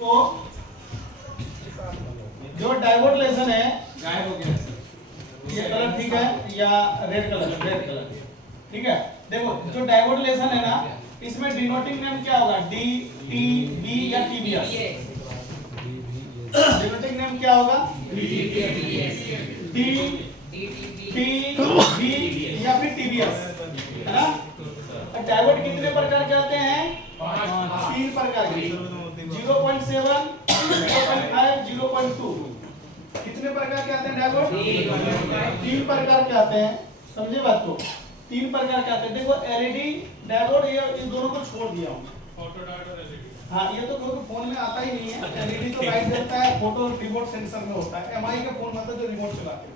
तो जो diode lesson है गायब हो गया सर। ये कलर ठीक है या रेड कलर ठीक है। देखो जो डायोड लेसन है ना इसमें डिनोटिंग नेम क्या होगा, डी टी बी या टीबीएस। डिनोटिंग नेम क्या होगा, डी टी बी या फिर टीबीएस, है ना। डायोड कितने प्रकार के आते हैं, 3 प्रकार के, 0.7, 0.5, 0.2। कितने प्रकार के आते हैं डायोड, 3 प्रकार के आते हैं। समझे बात को, 3 प्रकार के आते हैं। देखो एलईडी डायोड, ये इन दोनों को छोड़ दिया हूं। फोटो डायोड और एलईडी, हाँ ये तो क्योंकि फोन में आता ही नहीं है। एलईडी तो लाइट देता है, फोटो रिमोट सेंसर में होता है। एमआई के फोन मतलब जो रिमोट चलाते हैं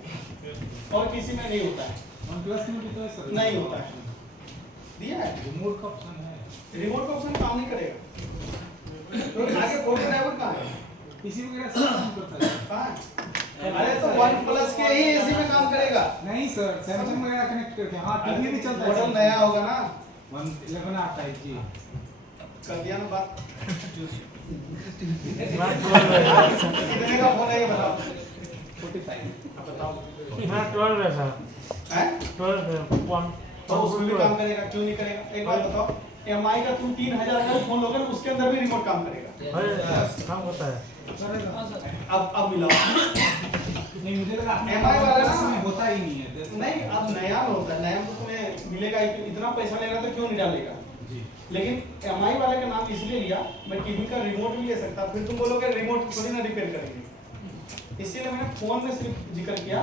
और किसी में नहीं होता है। OnePlus में भी तो है सर, नहीं होता है, दिया है रिमोट का ऑप्शन है। रिमोट का ऑप्शन काम नहीं करेगा। तो आगे फोटो डायोड कहाँ है, इसी वगैरह से काम करता है। कहाँ है? अरे तो OnePlus के ही एसी में काम करेगा। नहीं सर, सैमसंग वगैरह कनेक्ट करके, हाँ टीवी भी चलता है। मॉडल नया होगा ना, 111 आता है जी। कर दिया ना बात। कितने का फोन है ये बताओ, 45 आप बताओ। हाँ 12 है सर, हैं 12 है, तो उसमें भी काम करेगा, क्यों नहीं करेगा? एक बात बताओ, एमआई का तुम 3000 का फोन लोगे उसके अंदर भी रिमोट काम करेगा। काम होता है। अब मिलाओ। नहीं, मुझे लगा MI वाला ना इसमें होता ही नहीं है। नहीं, अब नया में होता है, नया में तो तुम्हें मिलेगा ही, इतना पैसा लेगा तो क्यों नहीं डालेगा जी। लेकिन एमआई वाले का नाम इसलिए लिया, मैं टीवी का रिमोट भी ले सकता, फिर तुम बोलोगे रिमोट थोड़ी ना रिपेयर करेंगे। इसीलिए मैंने फोन में सिर्फ जिक्र किया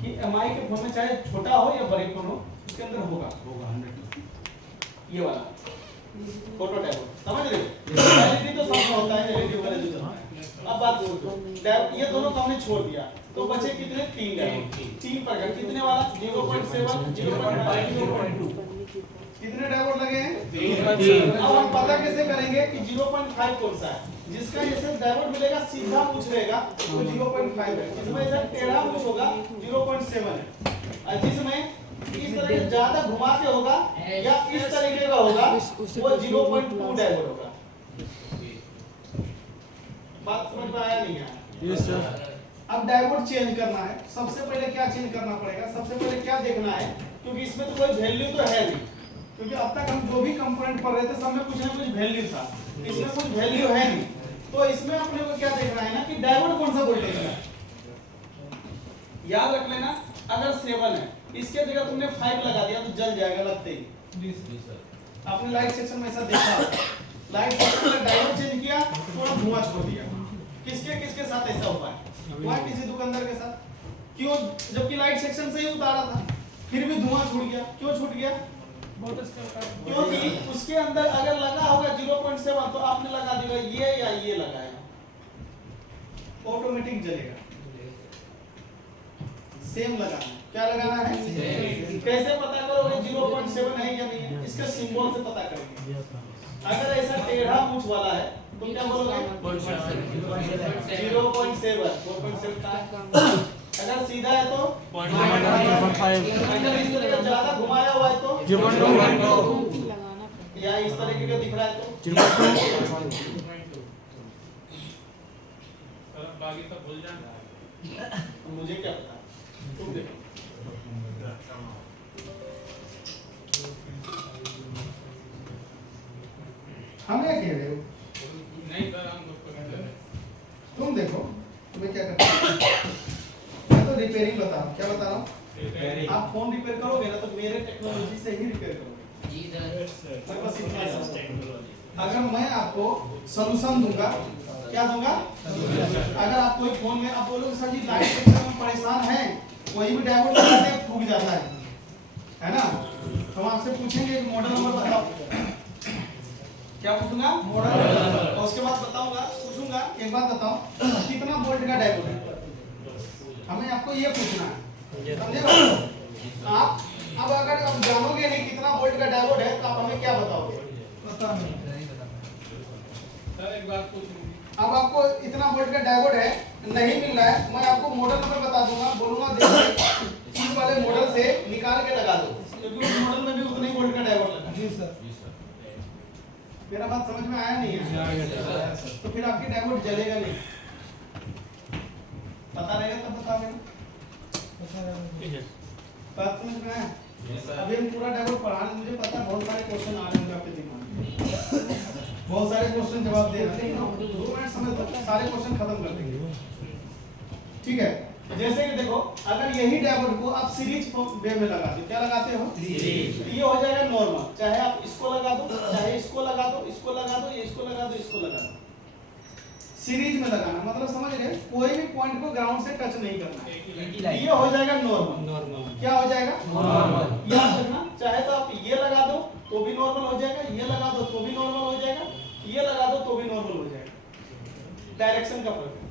कि एमआई के फोन में चाहे छोटा हो या बड़े फोन हो उसके अंदर होगा 100%। ये वाला फोटो डायोड, समझ रहे हो। एलईडी तो सब में होता है, एलईडी वाला जो चलता है। अब बात करो, ये दोनों तो हमने छोड़ दिया, तो बचे कितने, 3 डायोड। 3 प्रकार, कितने वाला, 0.7, 0.5, 0.2। कितने डायोड लगे हैं, अब हम पता कैसे करेंगे कि 0.5 कौन सा है। जिसका जैसे डायोड मिलेगा सीधा पूछ रहेगा तो 0.5 है, जिसमें ऐसा टेढ़ा पूछ होगा 0.7 है, और जिसमें इस तरह से ज्यादा घुमा के होगा या इस तरीके का होगा वो 0.2 डायोड होगा। बात समझ में आया नहीं आया? Yes sir. अब डायोड चेंज करना है, सबसे पहले क्या चेंज करना पड़ेगा, सबसे पहले क्या देखना है, क्योंकि इसमें तो कोई वैल्यू तो है नहीं, क्योंकि अब तक हम जो भी कंपोनेंट पढ़ रहे थे सब में कुछ ना कुछ वैल्यू था, इसमें कुछ वैल्यू है नहीं। तो इसमें अपने को क्या देखना है ना कि डायोड कौन सा वोल्टेज है। याद रख लेना, अगर 7 है इसके जगह तुमने 5 लगा दिया तो जल जाएगा लगते ही। आपने लाइट सेक्शन में ऐसा देखा, लाइट सेक्शन में डायोड चेंज किया, थोड़ा धुआं छोड़ दिया। किसके किसके साथ ऐसा हुआ है, हुआ किसी दुकानदार के साथ, क्यों, जबकि लाइट सेक्शन से ही उतारा था फिर भी धुआं छूट गया। क्यों छूट गया, क्योंकि उसके अंदर अगर लगा होगा 0.7 तो आपने लगा दिया ये या ये लगाया, ऑटोमेटिक जलेगा। सेम लगाना है, क्या लगाना है, कैसे पता करोगे 0.7 है या नहीं है, इसके सिंबल से पता करेंगे। अगर ऐसा टेढ़ा मूंछ वाला है तो क्या बोलोगे 0.7, 4.7 का है। अगर सीधा है तो 0.5, अगर इस तरह का ज्यादा घुमाया हुआ है तो 0.2, या इस तरीके का दिख रहा है तो 0.2। बाकी सब भूल जाना, मुझे क्या पता, तुम देखो। हम क्या कह रहे हो, नहीं सर हम लोग को नहीं दे रहे। तुम देखो तुम्हें क्या करना है। मैं तो रिपेयरिंग बता रहा हूँ, क्या बता रहा हूँ, आप फोन रिपेयर करोगे ना तो मेरे टेक्नोलॉजी से ही रिपेयर करोगे जी सर। मैं बस इतना समझता, अगर मैं आपको सॉल्यूशन दूंगा, क्या दूंगा, अगर आप कोई फोन में आप बोलोगे सर जी लाइट सेक्शन में परेशान हैं, कोई भी डायोड लगाते फूक जाता है ना, तो हम आपसे पूछेंगे कि मॉडल नंबर बताओ। क्या पूछूंगा, मॉडल नंबर, और उसके बाद बताऊंगा, पूछूंगा एक बात बताओ कितना वोल्ट का डायोड है, हमें आपको ये पूछना है, समझे बात? आप अब अगर आप जानोगे नहीं कितना वोल्ट का डायोड है तो आप हमें क्या बताओगे, पता नहीं। सर एक बात पूछूंगी, अब आपको इतना वोल्ट का डायोड है नहीं मिल रहा है, मैं आपको मॉडल नंबर बता दूंगा, बोलूंगा देखिए इस वाले मॉडल से निकाल के लगा दो, क्योंकि उस मॉडल में भी उतना ही वोल्ट का डायोड लगा। जी सर। मेरा बात समझ में आया नहीं है? तो फिर आपकी डायोड जलेगा नहीं। पता रहेगा तब बताओगे। बात समझ में आया? अभी हम पूरा डायोड पढ़ा, मुझे पता है बहुत सारे क्वेश्चन आ रहे होंगे आपके दिमाग में, बहुत सारे क्वेश्चन जवाब दे रहे हैं, लेकिन हम 2 मिनट समय तक सारे क्वेश्चन खत्म कर देंगे। ठीक है, जैसे कि देखो, अगर यही डायोड को आप सीरीज वे में लगाते हो, क्या लगाते हो? ये हो जाएगा नॉर्मल, चाहे आप इसको लगा दो, चाहे इसको लगा दो, इसको लगा दो, ये इसको लगा दो, इसको लगा दो। सीरीज में लगाना मतलब समझ रहे, कोई भी पॉइंट को ग्राउंड से टच नहीं करना। ये हो जाएगा नॉर्मल। क्या हो जाएगा? नॉर्मल। याद रखना, चाहे तो आप ये लगा दो तो भी नॉर्मल हो जाएगा, ये लगा दो तो भी नॉर्मल हो जाएगा, ये लगा दो तो भी नॉर्मल हो जाएगा। डायरेक्शन का फर्क है।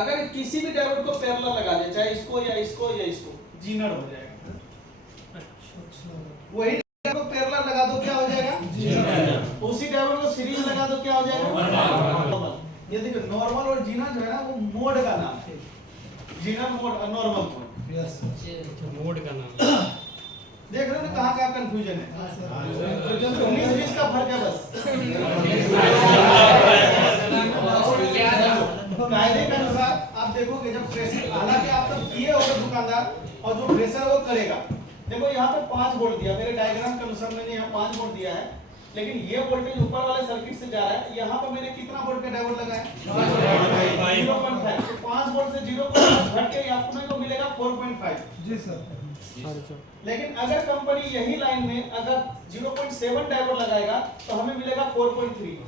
अगर किसी भी डायोड को पैरेलल लगा दे, चाहे इसको या इसको या इसको, जीनर हो जाएगा। वही डायोड को पैरेलल लगा दो, क्या हो जाएगा? जीनर। उसी डायोड को सीरीज लगा दो, क्या हो जाएगा? ये देखो, नॉर्मल और जीनर जो है ना, वो मोड का नाम है। जीनर मोड और नॉर्मल मोड। यस मोड का नाम। देख रहे हो ना कहाँ कहाँ कंफ्यूजन है? 19-20 का फर्क है बस। कायदे के अनुसार आप देखोगे, जब प्रेशर, हालांकि आप तब किए होगा दुकानदार, और जो प्रेशर वो करेगा। देखो यहाँ पे 5 वोल्ट दिया, मेरे डायग्राम के अनुसार मैंने यहाँ 5 वोल्ट दिया है, लेकिन ये वोल्टेज ऊपर वाले सर्किट से जा रहा है। यहाँ पे मैंने कितना वोल्ट का डायोड लगाया? 0.5। तो 5 वोल्ट से 0.5 घट के आपको मेरे को मिलेगा 4.5। जी सर। लेकिन अगर कंपनी यही लाइन में अगर 0.7 डायोड लगाएगा तो हमें मिलेगा 4.3।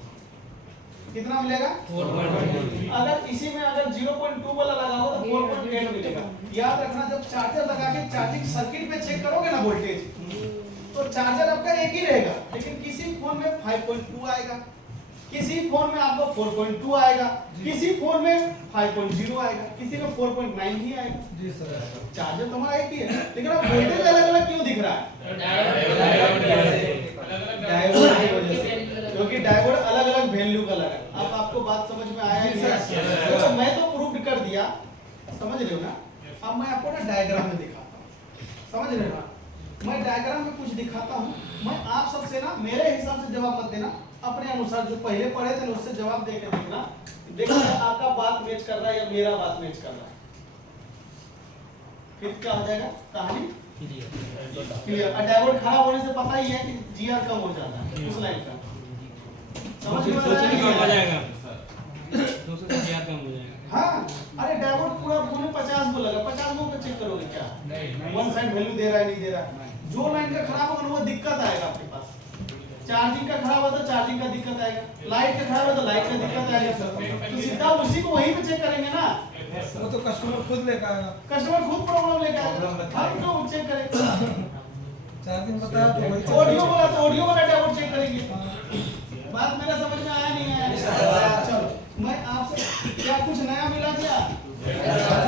कितना मिलेगा? 4.3। अगर इसी में अगर 0.2 वाला लगा हो तो 4.8 मिलेगा। याद रखना, जब चार्जर लगा के चार्जिंग सर्किट पे चेक करोगे ना वोल्टेज, तो चार्जर आपका एक ही रहेगा, लेकिन किसी फोन में 5.2 आएगा, किसी फोन में आपको 4.2 आएगा, किसी फोन में 5.0 आएगा, किसी में 4.9 ही आएगा। जी सर। चार्जर तुम्हारा एक ही है, लेकिन अब वोल्टेज अलग अलग क्यों दिख रहा है? क्योंकि डायोड अलग अलग वैल्यू का लगा। अब आपको बात समझ में आया है? तो मैं तो प्रूफ कर दिया, समझ रहे हो ना? अब मैं आपको ना डायग्राम में दिखाता हूँ, समझ रहे हो ना? मैं डायग्राम में कुछ दिखाता हूँ, मैं आप सबसे ना मेरे हिसाब से जवाब मत देना, अपने अनुसार जो पहले पढ़े थे उससे जवाब दे के देखना, देखना आपका बात मैच कर रहा है या मेरा बात मैच कर रहा है। फिर क्या हो जाएगा? कहानी क्लियर। डायोड खराब होने से पता ही है कि जीआर कम हो जाता है उस लाइन का। समझ में आ जाएगा? हाँ, अरे डायोड पूरा पूरे 50 वो लगा, 50 वो चेक करोगे क्या? वन साइड वैल्यू दे रहा है नहीं दे रहा है? जो लाइन का खराब होगा वो दिक्कत आएगा आपके पास। चार्जिंग का खराब हो तो चार्जिंग का दिक्कत आएगा, लाइट का खराब हो तो लाइट का दिक्कत आएगा। तो सीधा उसी को वहीं पे चेक करेंगे ना। वो तो कस्टमर खुद लेकर आएगा। कस्टमर खुद प्रॉब्लम लेकर आएगा, हम क्यों चेक करें? चार्जिंग बताया तो वही। ऑडियो बोला तो ऑडियो वाला डायोड चेक करेंगे। बात मेरा समझ में आया नहीं आया? चलो, मैं आपसे क्या कुछ नया मिला क्या?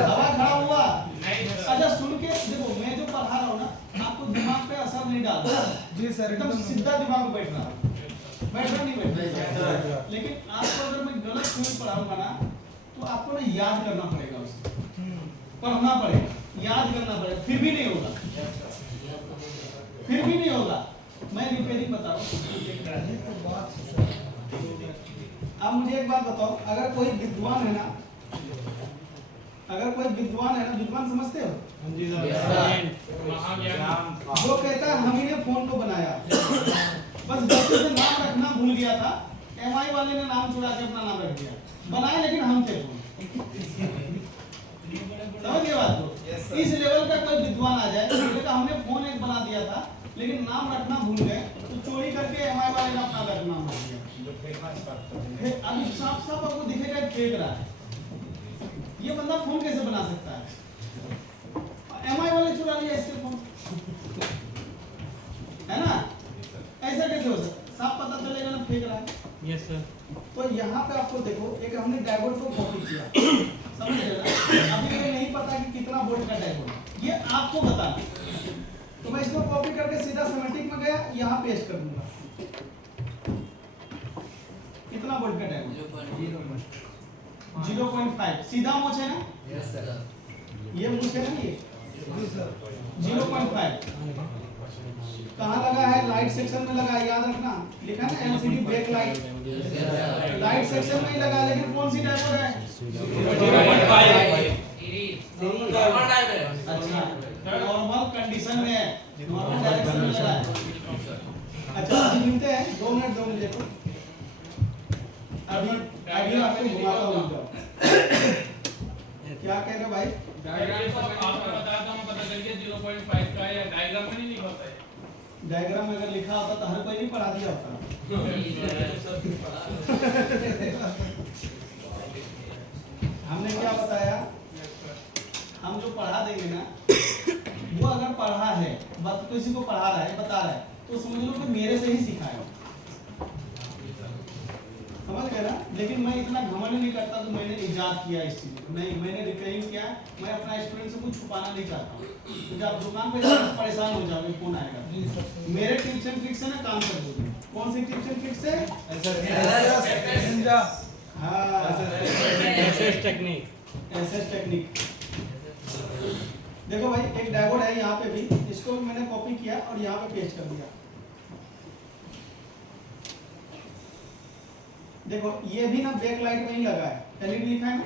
हवा खड़ा हुआ? अच्छा सुन के देखो, मैं जो पढ़ा रहा हूँ ना, आपको दिमाग पे असर नहीं डालता। जी सर, एकदम सीधा दिमाग में बैठ रहा नहीं बैठ रहा। लेकिन आपको अगर मैं गलत कोई पढ़ाऊंगा ना, तो आपको ना याद करना पड़ेगा, उसे पढ़ना पड़ेगा, याद करना पड़ेगा, फिर भी नहीं होगा, फिर भी नहीं होगा। मैं रिपेयरिंग बता रहा हूँ। अब मुझे एक बात बताओ, अगर कोई विद्वान है ना, विद्वान समझते हो? वो कहता है हम ही ने फोन को बनाया, बस गलती से नाम रखना भूल गया था, एमआई वाले ने नाम चुरा के अपना नाम रख दिया, बनाए लेकिन हम थे फोन। समझ गए बात को? इस लेवल का कोई विद्वान आ जाए, बोलेगा हमने फोन एक बना दिया था लेकिन नाम रखना भूल गए, तो चोरी करके एमआई वाले ने अपना नाम रख दिया। अभी साफ साफ आपको दिखेगा फेंक रहा है। ये बंदा फोन कैसे बना सकता है? एमआई वाले चुरा लिया इसके फोन, है ना? ऐसा कैसे हो सकता? साफ पता चलेगा ना फेंक रहा है। Yes sir. तो यहाँ पे आपको देखो, एक हमने डायोड को कॉपी किया, समझ रहे ना? अभी ये नहीं पता कि कितना वोल्ट का डायोड है, ये आपको बताना। तो मैं इसको कॉपी करके सीधा सिमेटिक में गया, यहाँ पेस्ट कर दूंगा। कितना वोल्ट का डायोड? 0.5। सीधा मूछ है ना? Yes sir. ये मूछ है ना? ये 0.5। कहाँ लगा है? लाइट सेक्शन में लगा है, याद रखना। लिखा ना LCD back light, light section में ही लगा है, लेकिन कौन सी डायोड है? 0.5। अच्छा, नॉर्मल कंडीशन में है, नॉर्मल डायरेक्शन में लगा है। अच्छा अभी मिलते हैं, 2 मिनट दो मुझे को। अभी आपको घुमाता हूँ। क्या कह रहे हो भाई? डायग्राम तो आपको बताता हूं, पता चल गया 0.5 का, या डायग्राम में नहीं लिखा होता है। डायग्राम में अगर लिखा होता तो हर कोई नहीं पढ़ा दिया होता। हमने क्या बताया? हम जो पढ़ा देंगे ना, वो अगर पढ़ा है, बात किसी को पढ़ा रहा है, बता रहा है, तो समझ लो कि मेरे से ही सीखा है, समझ गए ना? लेकिन मैं इतना घमंड नहीं करता तो मैंने इजाद किया इस चीज को, नहीं, मैंने रिपेयरिंग किया। मैं अपना स्टूडेंट से कुछ छुपाना नहीं चाहता हूँ, तो जब आप दुकान पे जाओगे परेशान हो जाओगे, फोन आएगा। मेरे टिप्स एंड ट्रिक्स से ना काम कर दोगे। कौन सी टिप्स एंड ट्रिक्स से? हाँ, एसएस टेक्निक। SS technique. देखो भाई, एक डायोड है यहाँ पे भी, इसको मैंने कॉपी किया और यहाँ पे पेस्ट कर दिया। देखो ये भी ना बैक लाइट में ही लगा है, एलईडी लिखा है ना।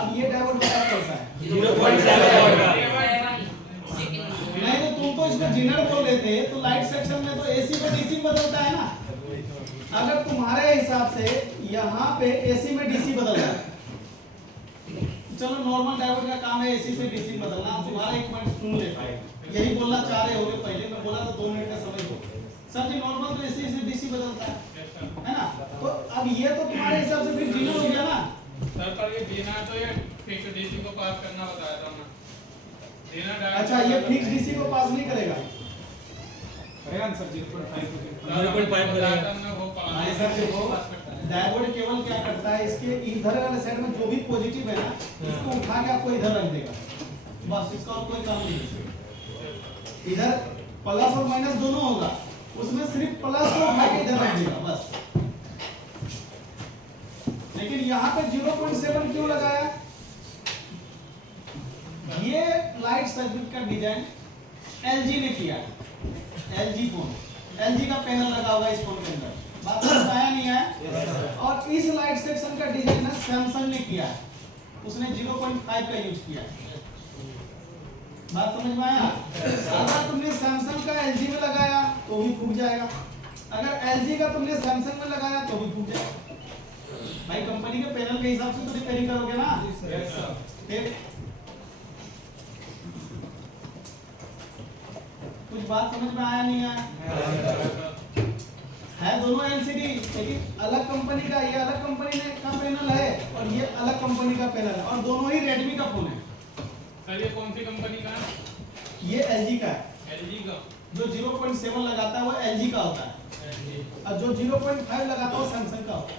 अब ये डायोड बता कैसा है? 0.7। नहीं तो तुम तो इसको जिनर बोल रहे थे, तो लाइट सेक्शन में तो एसी को डीसी बदलता है ना। अगर तुम्हारे हिसाब से यहाँ पे एसी में डीसी बदल रहा है, चलो नॉर्मल डायोड का काम है एसी से डीसी बदलना। तुम्हारा एक मिनट सुन ले, यही बोलना चाह रहे होगे, पहले मैं बोला तो 2 मिनट का समय दो। सर जी नॉर्मल तो एसी से डीसी बदलता है ना? तो अब ये तो तुम्हारे हिसाब से फिर जीरो हो गया ना सर, पर ये जीना तो ये फिक्स डीसी को पास करना बताया था मैं। जीना डायरेक्ट। अच्छा, ये फिक्स डीसी को पास नहीं करेगा? करेगा सर 0.5 0.5 करेगा। नहीं सर, देखो डायोड केवल क्या करता है, इसके इधर वाले साइड में जो भी पॉजिटिव है ना, उसको उठा के आपको इधर रख देगा, बस। इसका और कोई काम नहीं है। इधर प्लस और माइनस दोनों होगा, उसमें सिर्फ प्लस को उठा के इधर रख देगा, बस। लेकिन यहाँ पे 0.7 क्यों लगाया? ये लाइट सर्किट का डिजाइन एलजी ने किया, एलजी फोन, एलजी का पैनल लगा हुआ है इस फोन के अंदर। बात समझ आया नहीं है? और इस लाइट सेक्शन का डिजाइन ना सैमसंग ने किया, उसने 0.5 का यूज किया। बात समझ में आया? अगर तुमने सैमसंग का एलजी में लगाया तो भी फूक जाएगा, अगर एलजी का तुमने सैमसंग में लगाया तो भी फूक जाएगा। भाई कंपनी के पैनल के हिसाब से तो रिपेयरिंग करोगे ना। फिर कुछ बात समझ में आया नहीं आया? है दोनों एलसीडी, लेकिन अलग कंपनी का, ये अलग कंपनी का पैनल है और ये अलग कंपनी का पैनल है, और दोनों ही रेडमी का फोन है। सर ये कौन सी कंपनी का है? ये एलजी का है। एलजी का। जो 0.7 लगाता है वो एलजी का होता है, और जो 0.5 लगाता है वो सैमसंग का होता है।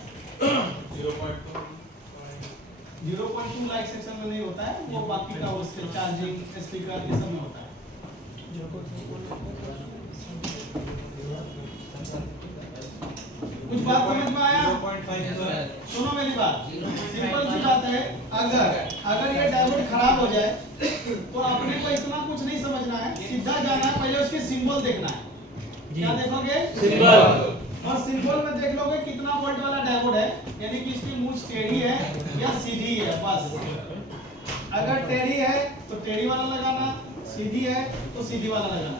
0.2 लाइट सेक्शन में नहीं होता है, वो बाकी का उसके चार्जिंग स्पीकर ये सब में होता है। कुछ बात समझ में आया? सुनो मेरी बात, सिंपल सी बात है। अगर ये डायोड खराब हो जाए तो अपने को इतना कुछ नहीं समझना है, सीधा जाना है, पहले उसके सिंबल देखना है। क्या देखोगे? सिंबल। और सिंबल में देख लोगे कितना वोल्ट वाला डायोड है, यानी कि इसकी मूंछ टेढ़ी है या सीधी है, बस। अगर टेढ़ी है तो टेढ़ी वाला लगाना, सीधी है तो सीधी वाला लगाना।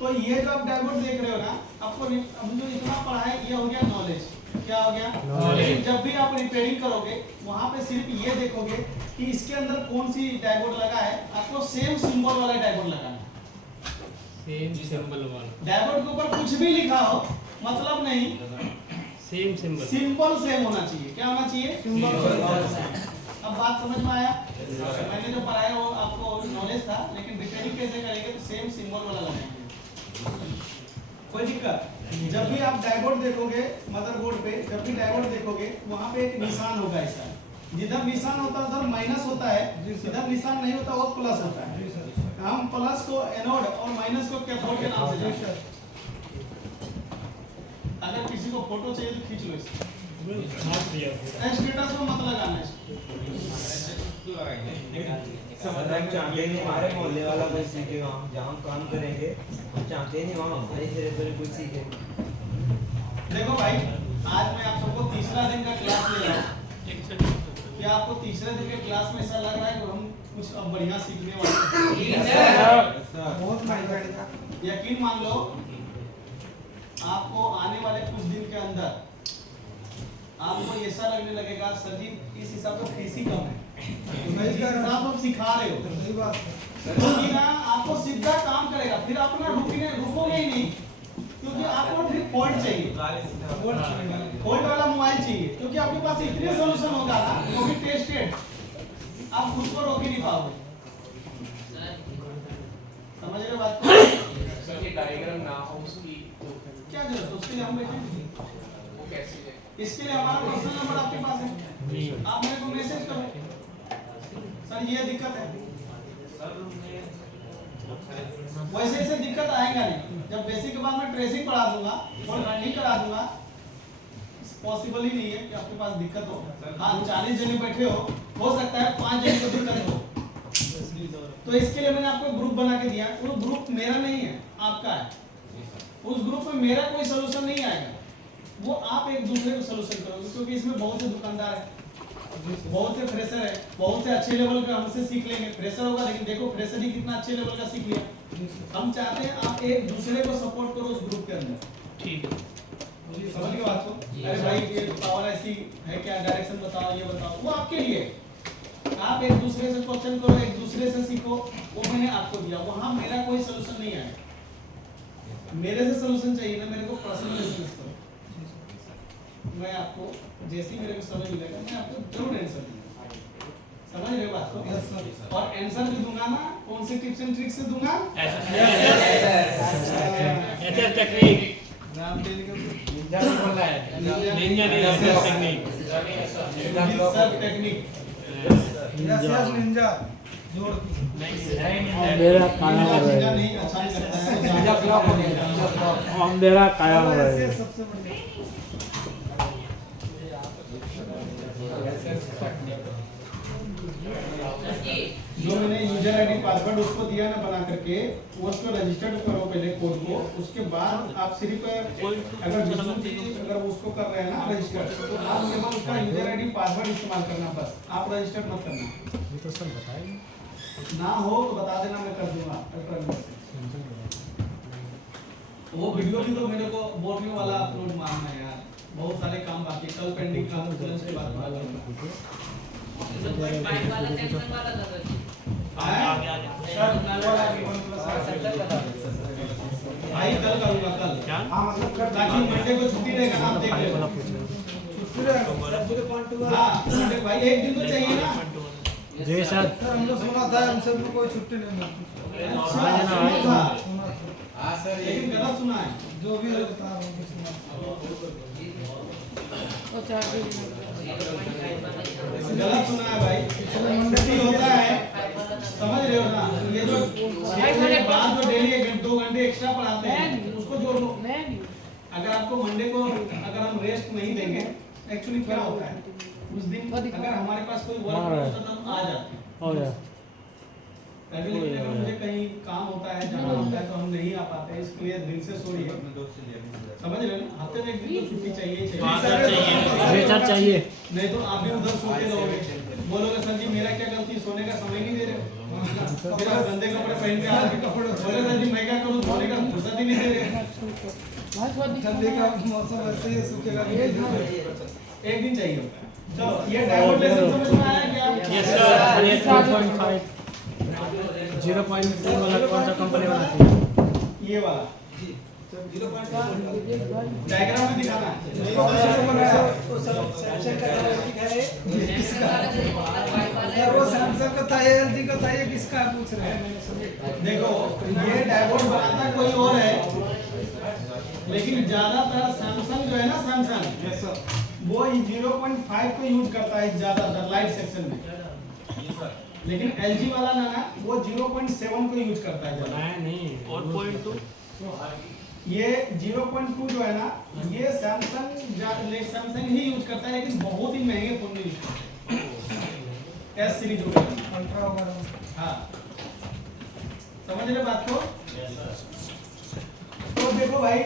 तो ये जो आप डायोड देख रहे हो ना, आपको हम जो इतना पढ़ा है ये हो गया नॉलेज। क्या हो गया? लेकिन जब भी आप रिपेयरिंग करोगे वहां पे सिर्फ ये देखोगे कि इसके अंदर कौन सी डायोड लगा है, आपको सेम सिंबल वाला डायोड लगाना है। सेम सिंबल वाला डायोड के ऊपर कुछ भी लिखा हो मतलब नहीं, सेम सिंबल, सिंपल सेम होना चाहिए। क्या होना चाहिए? सिंबल। अब बात समझ में आया? मैंने जो पढ़ाया वो आपको नॉलेज था, लेकिन रिपेयरिंग कैसे करेंगे तो सेम सिंबल वाला लगाएंगे। कोई दिक्कत? जब भी आप डायोड देखोगे मदरबोर्ड पे, जब भी डायोड देखोगे वहां पे एक निशान होगा ऐसा, जिधर निशान होता है उधर माइनस होता है, जिधर निशान नहीं होता वो प्लस होता है। हम प्लस को एनोड और माइनस को कैथोड के नाम से जानते हैं। अगर किसी को फोटो चाहिए तो खींच लो इसको। स्टेटस में मत लगाना है। चाहते नहीं हमारे मोहल्ले वाला कोई सीखे, वहाँ जहाँ हम काम करेंगे हम चाहते नहीं वहाँ हमारे से कोई सीखे। देखो भाई, आज मैं आप सबको तीसरा दिन का क्लास ले रहा हूँ। क्या आपको तीसरे दिन के क्लास में ऐसा लग रहा है कि हम कुछ अब बढ़िया सीखने वाले हैं? बहुत यकीन मान लो, आपको आने वाले कुछ दिन के अंदर आपको ऐसा लगने लगेगा सर जी इस हिसाब से फीस ही कम है, जिस हिसाब आप सिखा रहे हो। सही बात है, क्योंकि ना आपको सीधा काम करेगा, फिर आप ना रुकोगे ही नहीं, क्योंकि आपको फिर पॉइंट चाहिए, पॉइंट वाला मोबाइल चाहिए, क्योंकि आपके पास इतने सॉल्यूशन होगा ना वो भी टेस्टेड, आप खुद को रोक ही नहीं पाओगे। समझ रहे बात को? सर ये डायग्राम ना हो उसकी क्या जरूरत है? उसके लिए हम बैठे, वो कैसे है? इसके लिए हमारा पर्सनल नंबर आपके पास है, आप मेरे को मैसेज करो सर ये दिक्कत है। वैसे ऐसे दिक्कत आएगा नहीं, जब बेसिक के बाद मैं ट्रेसिंग पढ़ा दूंगा और रनिंग करा दूंगा, पॉसिबल ही नहीं है कि आपके पास दिक्कत हो। हाँ 40 जने बैठे हो सकता है 5 जने को दिक्कत हो, तो इसके लिए मैंने आपको ग्रुप बना के दिया। वो ग्रुप मेरा नहीं है, आपका है। उस ग्रुप में मेरा कोई सोल्यूशन नहीं आएगा, वो आप एक दूसरे को सोल्यूशन करोगे, क्योंकि इसमें बहुत से दुकानदार है, बहुत से फ्रेशर है, बहुत से अच्छे लेवल का हमसे सीख लेंगे। फ्रेशर होगा लेकिन देखो फ्रेशर ही कितना अच्छे लेवल का सीख लिया। हम चाहते हैं आप एक दूसरे को सपोर्ट करो उस ग्रुप के अंदर, ठीक है? समझ गए बात को? अरे भाई ये पावर ऐसी है क्या, डायरेक्शन बताओ, ये बताओ, वो आपके लिए। आप एक दूसरे से क्वेश्चन करो, एक दूसरे से सीखो, वो मैंने आपको दिया। वहां मेरा कोई सोल्यूशन नहीं आएगा, मेरे से सोल्यूशन चाहिए ना, मेरे को पर्सनल एसएमएस करो, मैं आपको जैसे ही मेरे को समझ मिलेगा मैं आपको जरूर आंसर दूंगा। समझ रहे हो बात को? Yes sir. और आंसर भी दूंगा ना, कौन से टिप्स एंड ट्रिक्स से दूंगा? ऐसे टेक्निक नाम दे देंगे निंजा नहीं बोल रहा है, निंजा नहीं, ऐसे टेक्निक, सब टेक्निक यस निंजा जोड़ मेरा काया हो रहा है, नहीं अच्छा नहीं लगता है। मेरा काया हो रहा है। सबसे बढ़िया जो मैंने यूजर आईडी पासवर्ड उसको दिया ना बना करके, वो उसको रजिस्टर्ड करो पहले कोड को, उसके बाद आप सिर्फ अगर विष्णु जी अगर उसको कर रहे हैं ना रजिस्टर, तो आप केवल उसका यूजर आईडी पासवर्ड इस्तेमाल करना, बस आप रजिस्टर मत करना। ये तो सर बताएंगे ना हो तो बता देना, मैं कर दूंगा। वो वीडियो भी तो मेरे को बोलने वाला अपलोड मारना है यार, बहुत सारे काम बाकी, कल पेंडिंग काम तुरंत के बाद भाई कल करूंगा, कल ताकि मंडे को छुट्टी रहेगा ना, आप देख लेना। हाँ मंडे भाई एक दिन तो चाहिए ना। जी सर, हम लोग सुना था हम सब को कोई छुट्टी नहीं मिलती। हाँ सर, लेकिन गलत सुना है, जो भी है बता रहा हूँ सुना। गलत सुना है भाई, मंडे होता है, समझ रहे हो ना? ये जो 6 घंटे बाद जो डेली 1-2 घंटे एक्स्ट्रा पढ़ाते हैं उसको जोड़ लो। अगर आपको मंडे को अगर हम रेस्ट नहीं देंगे, एक्चुअली क्या होता है उस दिन अगर हमारे पास कोई वर्क होता तो हम आ जाते हैं, लेकिन अगर मुझे कहीं काम होता है, जाना होता है तो हम नहीं आ पाते, इसलिए दिल से सॉरी है। समझ रहे हो ना? हफ्ते में एक दिन तो छुट्टी चाहिए चाहिए, नहीं तो आप भी उधर सोते रहोगे, बोलोगे सर जी मेरा क्या गलती, सोने का समय नहीं दे रहे, फिर आप गंदे कपड़े पहन के आके कपड़े बोले सर जी मैं क्या करूं, सोने का फुर्सत ही नहीं दे रहे। ठंडी का मौसम ऐसे ही सूखेगा, एक दिन चाहिए होता है। चलो ये डायमंड लेसन समझ में आया क्या? Yes sir. ये 2.5 0.4 वाला कौन सा कंपनी बनाती है? ये वाला जी 0.4 डायग्राम में दिखाना है। वो सैमसंग का था, एलजी का था, ये किसका है पूछ रहे हैं। देखो ये डायमंड बनाता कोई और है, लेकिन ज्यादातर सैमसंग जो है ना, सैमसंग वो 0.5 को यूज करता है ज्यादातर लाइट सेक्शन में, लेकिन LG वाला ना वो 0.7 को यूज करता है ज्यादा। बनाया नहीं और 0.2 ये 0.2 जो है ना, ये सैमसंग ही यूज करता है, लेकिन बहुत ही महंगे फोन में यूज करता है, S सीरीज होगा। अल्ट्रा वगैरह। हाँ, समझ रहे बात को? तो देखो भाई